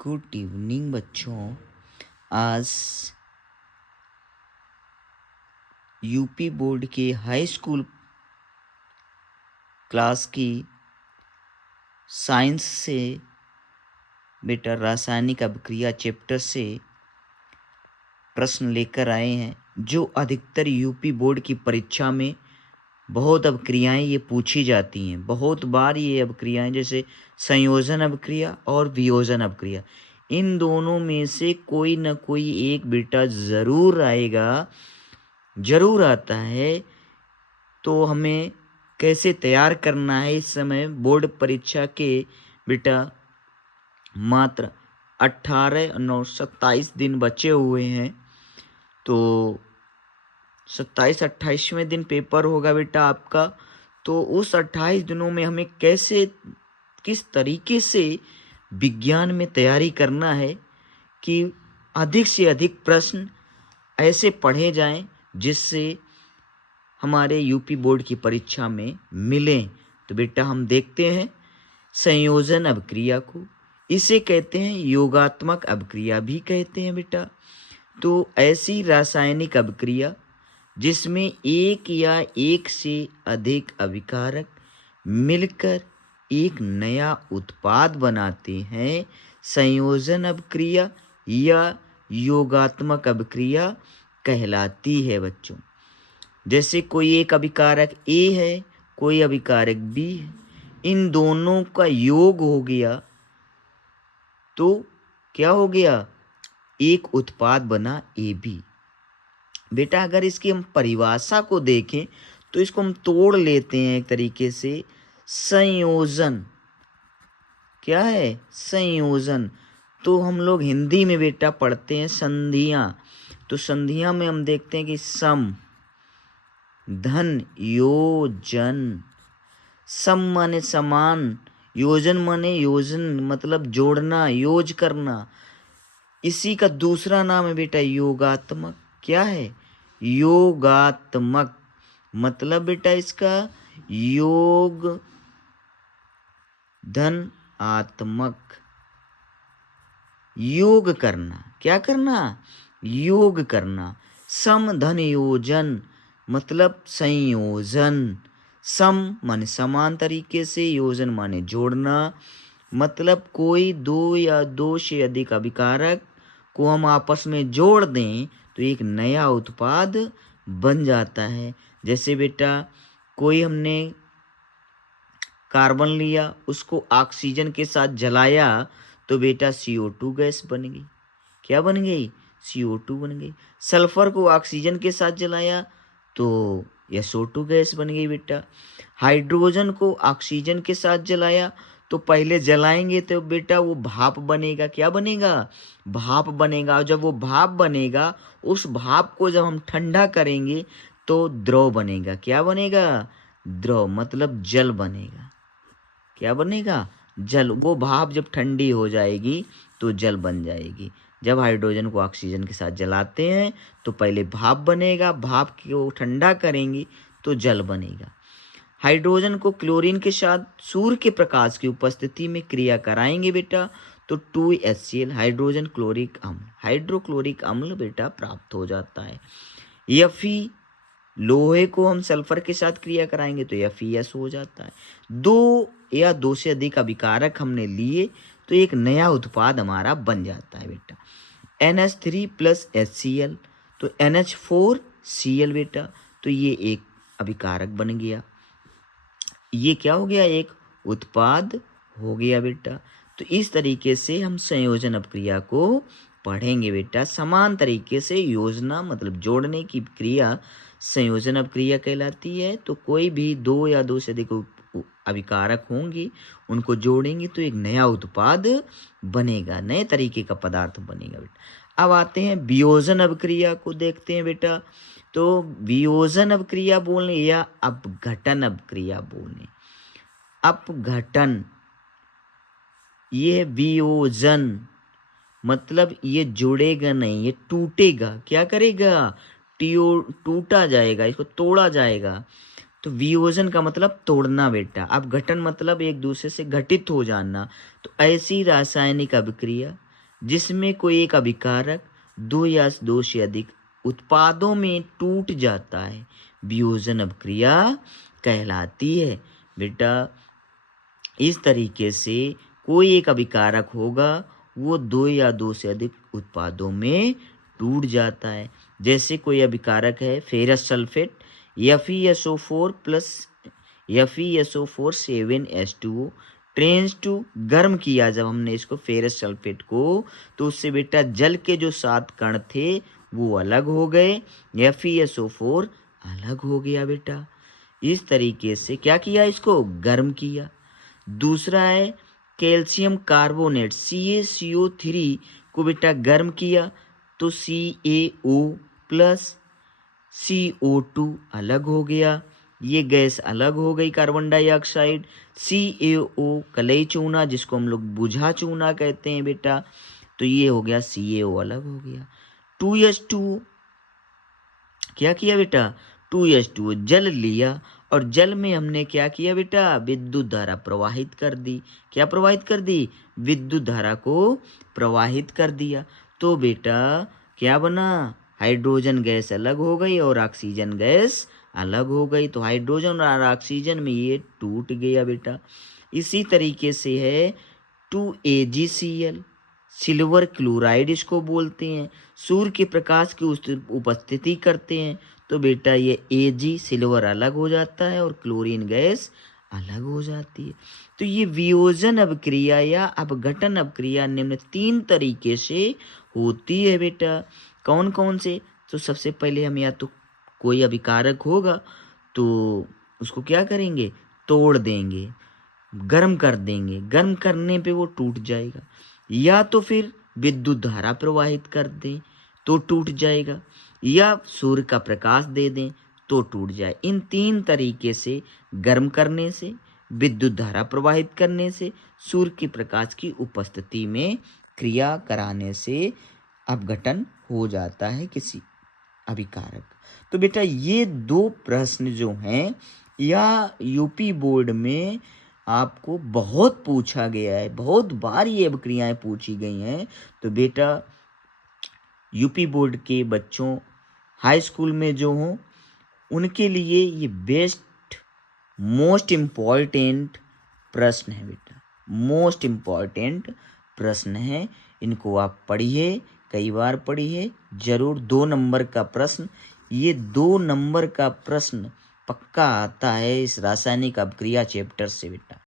Good evening बच्चों। आज UP board के हाई स्कूल क्लास की साइंस से बेटा रासायनिक अभिक्रिया चैप्टर से प्रश्न लेकर आए हैं, जो अधिकतर यूपी बोर्ड की परीक्षा में बहुत अभिक्रियाएं ये पूछी जाती हैं। बहुत बार ये अभिक्रियाएं जैसे संयोजन अभिक्रिया और वियोजन अभिक्रिया, इन दोनों में से कोई ना कोई एक बेटा ज़रूर आएगा, ज़रूर आता है। तो हमें कैसे तैयार करना है, इस समय बोर्ड परीक्षा के बेटा मात्र 18 9 27 दिन बचे हुए हैं। तो 27-28वें दिन पेपर होगा बेटा आपका। तो उस 28 दिनों में हमें कैसे, किस तरीके से विज्ञान में तैयारी करना है कि अधिक से अधिक प्रश्न ऐसे पढ़े जाएं जिससे हमारे यूपी बोर्ड की परीक्षा में मिलें। तो बेटा हम देखते हैं संयोजन अभिक्रिया को, इसे कहते हैं योगात्मक अभिक्रिया भी कहते हैं बेटा। तो ऐसी रासायनिक अभिक्रिया जिसमें एक या एक से अधिक अभिकारक मिलकर एक नया उत्पाद बनाते हैं, संयोजन अभिक्रिया या योगात्मक अभिक्रिया कहलाती है बच्चों। जैसे कोई एक अभिकारक ए है, कोई अभिकारक बी है, इन दोनों का योग हो गया तो क्या हो गया, एक उत्पाद बना ए बी। बेटा अगर इसकी हम परिभाषा को देखें तो इसको हम तोड़ लेते हैं एक तरीके से। संयोजन क्या है? संयोजन तो हम लोग हिंदी में बेटा पढ़ते हैं संधियां। तो संधियां में हम देखते हैं कि सम, धन, योजन। सम माने समान, योजन माने योजन मतलब जोड़ना, योज करना। इसी का दूसरा नाम है बेटा योगात्मक। क्या है? योगात्मक मतलब बेटा इसका योग धन आत्मक, योग करना। क्या करना? योग करना। सम धन योजन मतलब संयोजन। सम माने समान तरीके से, योजन माने जोड़ना। मतलब कोई दो या दो से अधिक अभिकारक को हम आपस में जोड़ दें तो एक नया उत्पाद बन जाता है। जैसे बेटा कोई हमने कार्बन लिया, उसको ऑक्सीजन के साथ जलाया तो बेटा CO2 गैस बन गई। क्या बन गई? CO2 बन गई। सल्फर को ऑक्सीजन के साथ जलाया तो SO2 गैस बन गई बेटा। हाइड्रोजन को ऑक्सीजन के साथ जलाया तो पहले जलाएंगे तो बेटा वो भाप बनेगा। क्या बनेगा? भाप बनेगा। और जब वो भाप बनेगा, उस भाप को जब हम ठंडा करेंगे तो द्रव बनेगा। क्या बनेगा? द्रव मतलब जल बनेगा। क्या बनेगा? जल। वो भाप जब ठंडी हो जाएगी तो जल बन जाएगी। जब हाइड्रोजन को ऑक्सीजन के साथ जलाते हैं तो पहले भाप बनेगा, भाप को ठंडा करेंगे तो जल बनेगा। हाइड्रोजन को क्लोरीन के साथ सूर्य के प्रकाश की उपस्थिति में क्रिया कराएंगे बेटा तो 2HCl हाइड्रोजन क्लोरिक अम्ल, हाइड्रोक्लोरिक अम्ल बेटा प्राप्त हो जाता है। Fe, लोहे को हम सल्फर के साथ क्रिया कराएंगे तो FeS हो जाता है। दो या दो से अधिक अभिकारक हमने लिए तो एक नया उत्पाद हमारा बन जाता है बेटा। NH3 प्लस HCl तो NH4Cl बेटा, तो ये एक अभिकारक बन गया। ये क्या हो गया? एक उत्पाद हो गया बेटा। तो इस तरीके से हम संयोजन अपक्रिया को पढ़ेंगे बेटा। समान तरीके से योजना मतलब जोड़ने की क्रिया संयोजन अपक्रिया कहलाती है। तो कोई भी दो या दो से अधिक अभिकारक होंगे, उनको जोड़ेंगे तो एक नया उत्पाद बनेगा, नए तरीके का पदार्थ बनेगा बेटा। अब आते हैं वियोजन अभिक्रिया को देखते हैं बेटा। तो वियोजन अभिक्रिया बोलने या अपघटन अभिक्रिया बोलने। अपघटन ये है, वियोजन मतलब ये जुड़ेगा नहीं, ये टूटेगा। क्या करेगा? टूटा जाएगा, इसको तोड़ा जाएगा। तो वियोजन का मतलब तोड़ना बेटा। अपघटन मतलब एक दूसरे से घटित हो जाना। तो ऐसी रासायनिक अभिक्रिया जिसमें कोई एक अभिकारक दो या दो से अधिक उत्पादों में टूट जाता है, वियोजन अभिक्रिया कहलाती है। बेटा इस तरीके से कोई एक अभिकारक होगा, वो दो या दो से अधिक उत्पादों में टूट जाता है। जैसे कोई अभिकारक है ferrous sulphate FeSO4 plus FeSO4 7H2O ट्रेंस टू गर्म किया जब हमने इसको फेरस सल्फेट को, तो उससे बेटा जल के जो 7 कण थे वो अलग हो गए, FeSO4 अलग हो गया बेटा। इस तरीके से क्या किया, इसको गर्म किया। दूसरा है कैल्शियम कार्बोनेट CaCO3 को बेटा गर्म किया, तो CaO प्लस CO2 अलग हो गया, ये गैस अलग हो गई कार्बन डाइऑक्साइड। CaO कलई चूना जिसको हम लोग बुझा चूना कहते हैं बेटा, तो ये हो गया CaO अलग हो गया। 2H2O क्या किया बेटा, 2H2O जल लिया और जल में हमने क्या किया बेटा, विद्युत धारा प्रवाहित कर दी। क्या प्रवाहित कर दी, विद्युत धारा को प्रवाहित कर दिया। तो बेटा क्या बना, हाइड्रोजन गैस अलग हो गई और ऑक्सीजन गैस अलग हो गई। तो हाइड्रोजन और ऑक्सीजन में ये टूट गया बेटा। इसी तरीके से है 2AgCl, सिल्वर क्लोराइड इसको बोलते हैं। सूर्य के प्रकाश की उपस्थिति करते हैं, तो बेटा ये Ag सिल्वर अलग हो जाता है और क्लोरीन गैस अलग हो जाती है। तो ये वियोजन अभिक्रिया या अपघटन अभिक्रिया निम्न 3 तरीके से होती है बेटा। कौन कौन से, तो सबसे पहले हम या तो कोई अभिकारक होगा तो उसको क्या करेंगे, तोड़ देंगे, गर्म कर देंगे, गर्म करने पे वो टूट जाएगा, या तो फिर विद्युत धारा प्रवाहित कर दें तो टूट जाएगा, या सूर्य का प्रकाश दे दें तो टूट जाए। इन 3 तरीके से, गर्म करने से, विद्युत धारा प्रवाहित करने से, सूर्य के प्रकाश की उपस्थिति में क्रिया कराने से अपघटन हो जाता है किसी अभिकारक। तो बेटा ये 2 प्रश्न जो हैं या यूपी बोर्ड में आपको बहुत पूछा गया है, बहुत बार ये अभिक्रियाएं पूछी गई हैं। तो बेटा यूपी बोर्ड के बच्चों हाई स्कूल में जो हों उनके लिए ये बेस्ट मोस्ट इम्पॉर्टेंट प्रश्न है बेटा, मोस्ट इम्पॉर्टेंट प्रश्न है। इनको आप पढ़िए, कई बार पढ़िए जरूर। 2 नंबर का प्रश्न, ये 2 नंबर का प्रश्न पक्का आता है इस रासायनिक अभिक्रिया चैप्टर से बेटा।